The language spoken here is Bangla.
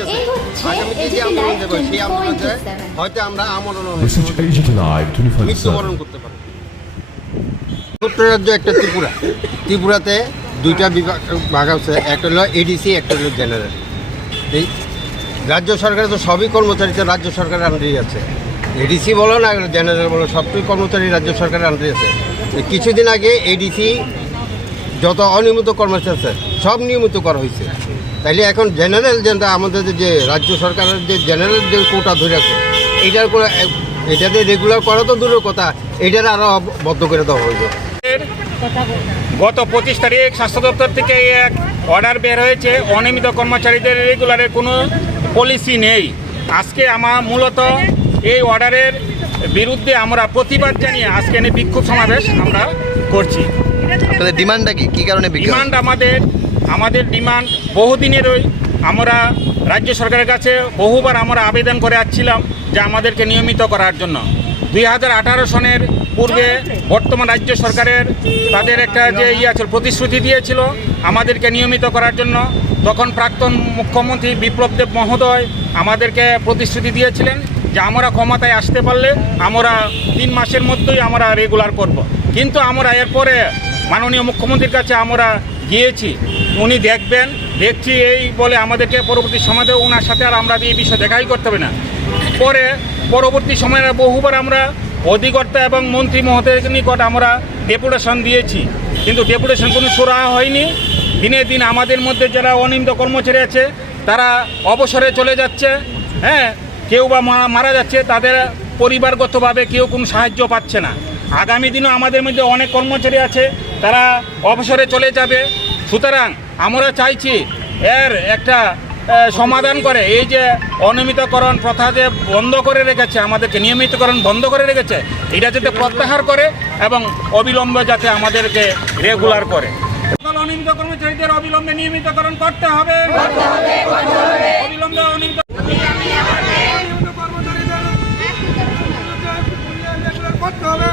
হইতেছে আগামীতে যে আন্দোলন Live সেই আন্দোলনে হয়তো আমরা আমরণ This is Agent Live 24 মৃত্যুবরণ করতে পারব। রাজ্য একটা ত্রিপুরা। ত্রিপুরাতে দুইটা বিভাগ ভাগ আছে একটা হলো এডিসি একটা হলো জেনারেল এই রাজ্য সরকারে তো সবই কর্মচারীতে রাজ্য সরকারের আন্ডারেই আছে। এডিসি বলো না জেনারেল বলো সবটাই কর্মচারী রাজ্য সরকারের আন্ডারে আছে। কিছুদিন আগে এডিসি যত অনিয়মিত কর্মচারী আছে সব নিয়মিত করা হয়েছে। তাইলে এখন জেনারেল যেটা আমাদের যে রাজ্য সরকারের যে জেনারেল যে কোটা ধরে আছে এটার করে এটাতে রেগুলার করা তো দূরের কথা এটার আরও বদ্ধ করে দেওয়া হইল। গত পঁচিশ তারিখ স্বাস্থ্য দপ্তর থেকে এক অর্ডার বের হয়েছে অনিয়মিত কর্মচারীদের রেগুলারের কোনো পলিসি নেই। আজকে আমার মূলত এই অর্ডারের বিরুদ্ধে আমরা প্রতিবাদ জানিয়ে আজকে বিক্ষোভ সমাবেশ আমরা করছি। আপনাদের ডিমান্ডটা কি? কি কারণে ডিমান্ড আমাদের আমাদের ডিমান্ড বহুদিনেরই আমরা রাজ্য সরকারের কাছে বহুবার আমরা আবেদন করে আসছিলাম যে আমাদেরকে নিয়মিত করার জন্য দুই হাজার আঠারো সনের পূর্বে বর্তমান রাজ্য সরকারের তাদের একটা যে ইয়ে ছিল প্রতিশ্রুতি দিয়েছিল আমাদেরকে নিয়মিত করার জন্য তখন প্রাক্তন মুখ্যমন্ত্রী বিপ্লব দেব মহোদয় আমাদেরকে প্রতিশ্রুতি দিয়েছিলেন যে আমরা ক্ষমতায় আসতে পারলে আমরা তিন মাসের মধ্যেই আমরা রেগুলার করব। কিন্তু আমরা এরপরে মাননীয় মুখ্যমন্ত্রীর কাছে আমরা গিয়েছি উনি দেখবেন, দেখছি এই বলে আমাদেরকে পরবর্তী সময়তে ওনার সাথে আর আমরা এই বিষয় দেখাই করতে হবে না। পরে পরবর্তী সময়ে বহুবার আমরা অধিকর্তা এবং মন্ত্রী মহোদয়ের নিকট আমরা ডেপুটেশন দিয়েছি। কিন্তু ডেপুটেশন কোনো সুরাহা হয়নি। দিনে দিন আমাদের মধ্যে যারা অনিয়মিত কর্মচারী আছে, তারা অবসরে চলে যাচ্ছে। হ্যাঁ কেউ বা মারা যাচ্ছে, তাদের পরিবারগতভাবে কেউ কোনো সাহায্য পাচ্ছে না। আগামী দিনও আমাদের মধ্যে অনেক কর্মচারী আছে, তারা অবসরে চলে যাবে। সুতরাং আমরা চাইছি এর একটা সমাধান করে। এই যে অনিয়মিতকরণ প্রথা যে বন্ধ করে রেখেছে আমাদেরকে নিয়মিতকরণ বন্ধ করে রেখেছে এটা যাতে প্রত্যাহার করে এবং অবিলম্বে যাতে আমাদেরকে রেগুলার করে। সকল অনিয়মিত কর্মচারীদের অবিলম্বে নিয়মিতকরণ করতে হবে। অবিলম্বে অনিয়মিত করতে হবে।